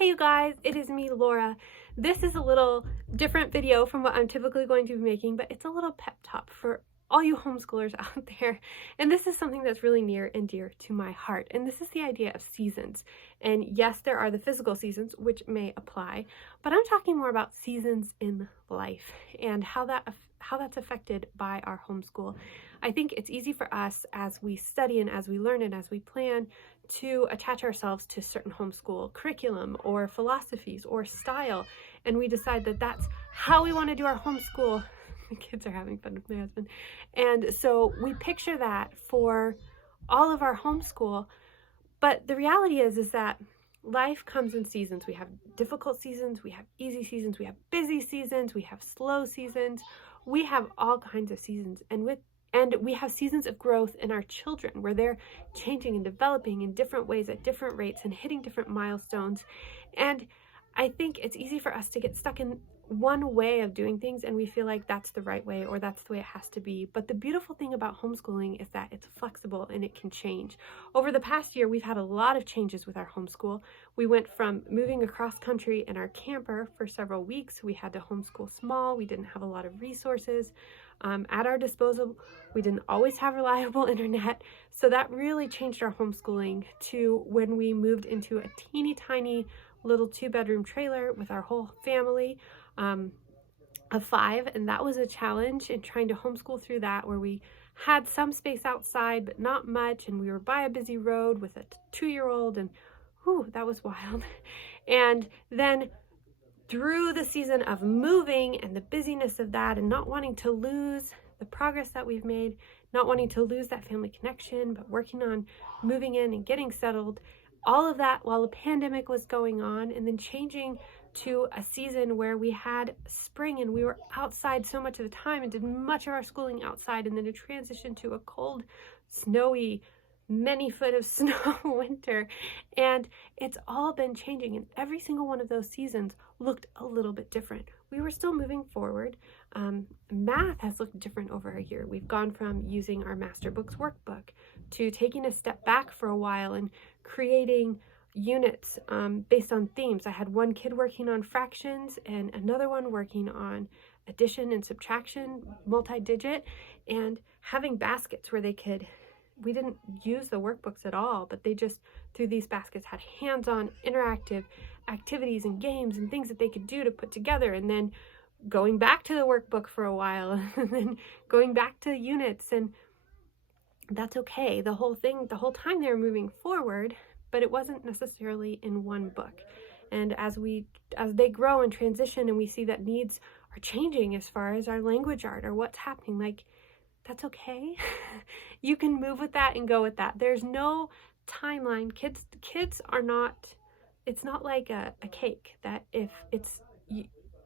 Hey you guys, it is me, Laura. This is a little different video from what I'm typically going to be making, but it's a little pep talk for all you homeschoolers out there. And this is something that's really near and dear to my heart. And this is the idea of seasons. And yes, there are the physical seasons, which may apply, but I'm talking more about seasons in life and how that's affected by our homeschool. I think it's easy for us as we study and as we learn and as we plan to attach ourselves to certain homeschool curriculum or philosophies or style, and we decide that that's how we want to do our homeschool. The kids are having fun with my husband. And so we picture that for all of our homeschool, but the reality is that life comes in seasons. We have difficult seasons, we have easy seasons, we have busy seasons, we have slow seasons, we have all kinds of seasons, and we have seasons of growth in our children where they're changing and developing in different ways at different rates and hitting different milestones. And I think it's easy for us to get stuck in one way of doing things and we feel like that's the right way or that's the way it has to be. But the beautiful thing about homeschooling is that it's flexible and it can change. Over the past year, we've had a lot of changes with our homeschool. We went from moving across country in our camper for several weeks. We had to homeschool small. We didn't have a lot of resources at our disposal. We didn't always have reliable internet. So that really changed our homeschooling to when we moved into a teeny tiny little 2-bedroom trailer with our whole family of 5, and that was a challenge in trying to homeschool through that, where we had some space outside but not much, and we were by a busy road with a 2-year-old, and whew, that was wild. And then through the season of moving and the busyness of that and not wanting to lose the progress that we've made, not wanting to lose that family connection, but working on moving in and getting settled, all of that while the pandemic was going on, and then changing to a season where we had spring and we were outside so much of the time and did much of our schooling outside, and then a transition to a cold, snowy, many foot of snow winter. And it's all been changing, and every single one of those seasons looked a little bit different. We were still moving forward. Math has looked different over a year. We've gone from using our Master Books workbook to taking a step back for a while and creating units based on themes. I had one kid working on fractions and another one working on addition and subtraction, multi-digit, and having baskets where we didn't use the workbooks at all, but they just, through these baskets, had hands-on interactive activities and games and things that they could do to put together, and then going back to the workbook for a while and then going back to units. And that's okay. The whole time they were moving forward, but it wasn't necessarily in one book. And as they grow and transition and we see that needs are changing as far as our language art or what's happening, like, that's okay. You can move with that and go with that. There's no timeline. Kids are not, it's not like a cake that if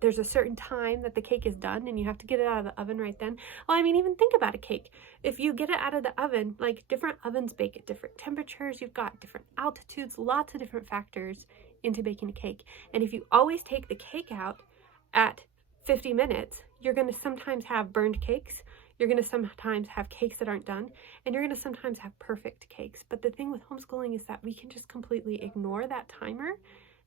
there's a certain time that the cake is done and you have to get it out of the oven right then. Well, I mean, even think about a cake. If you get it out of the oven, like, different ovens bake at different temperatures, you've got different altitudes, lots of different factors into baking a cake. And if you always take the cake out at 50 minutes, you're going to sometimes have burned cakes. You're going to sometimes have cakes that aren't done, and you're going to sometimes have perfect cakes. But the thing with homeschooling is that we can just completely ignore that timer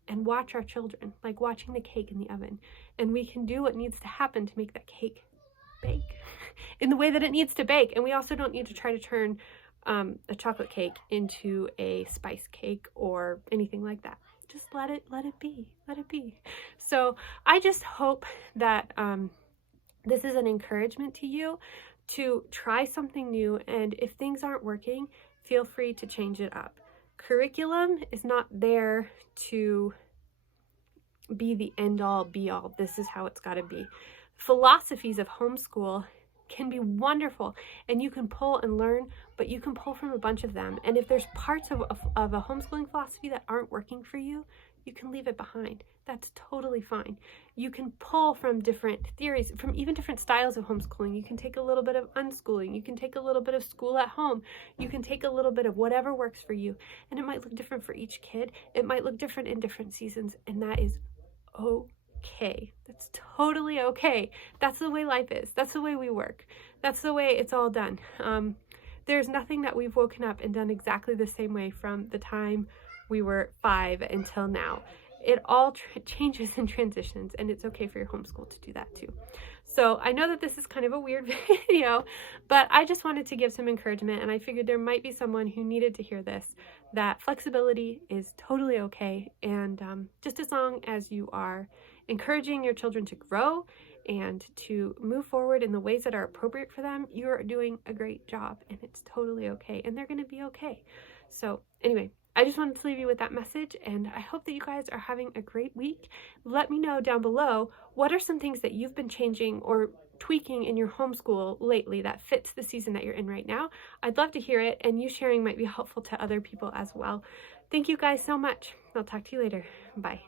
and watch our children, like watching the cake in the oven. And we can do what needs to happen to make that cake bake in the way that it needs to bake. And we also don't need to try to turn a chocolate cake into a spice cake or anything like that. Just let it be. So I just hope that this is an encouragement to you to try something new, and if things aren't working, feel free to change it up. Curriculum is not there to be the end-all be-all. This is how it's got to be. Philosophies of homeschool can be wonderful, and you can pull and learn, but you can pull from a bunch of them. And if there's parts of a homeschooling philosophy that aren't working for you, you can leave it behind. That's totally fine. You can pull from different theories, from even different styles of homeschooling. You can take a little bit of unschooling. You can take a little bit of school at home. You can take a little bit of whatever works for you. And it might look different for each kid. It might look different in different seasons, and that is okay. That's totally okay. That's the way life is. That's the way we work. That's the way it's all done. There's nothing that we've woken up and done exactly the same way from the time we were 5 until now. it all changes and transitions, and it's okay for your homeschool to do that too. So I know that this is kind of a weird video, but I just wanted to give some encouragement, and I figured there might be someone who needed to hear this, that flexibility is totally okay, and just as long as you are encouraging your children to grow and to move forward in the ways that are appropriate for them, you're doing a great job, and it's totally okay, and they're going to be okay. So anyway, I just wanted to leave you with that message, and I hope that you guys are having a great week. Let me know down below, what are some things that you've been changing or tweaking in your homeschool lately that fits the season that you're in right now? I'd love to hear it, and you sharing might be helpful to other people as well. Thank you guys so much. I'll talk to you later. Bye.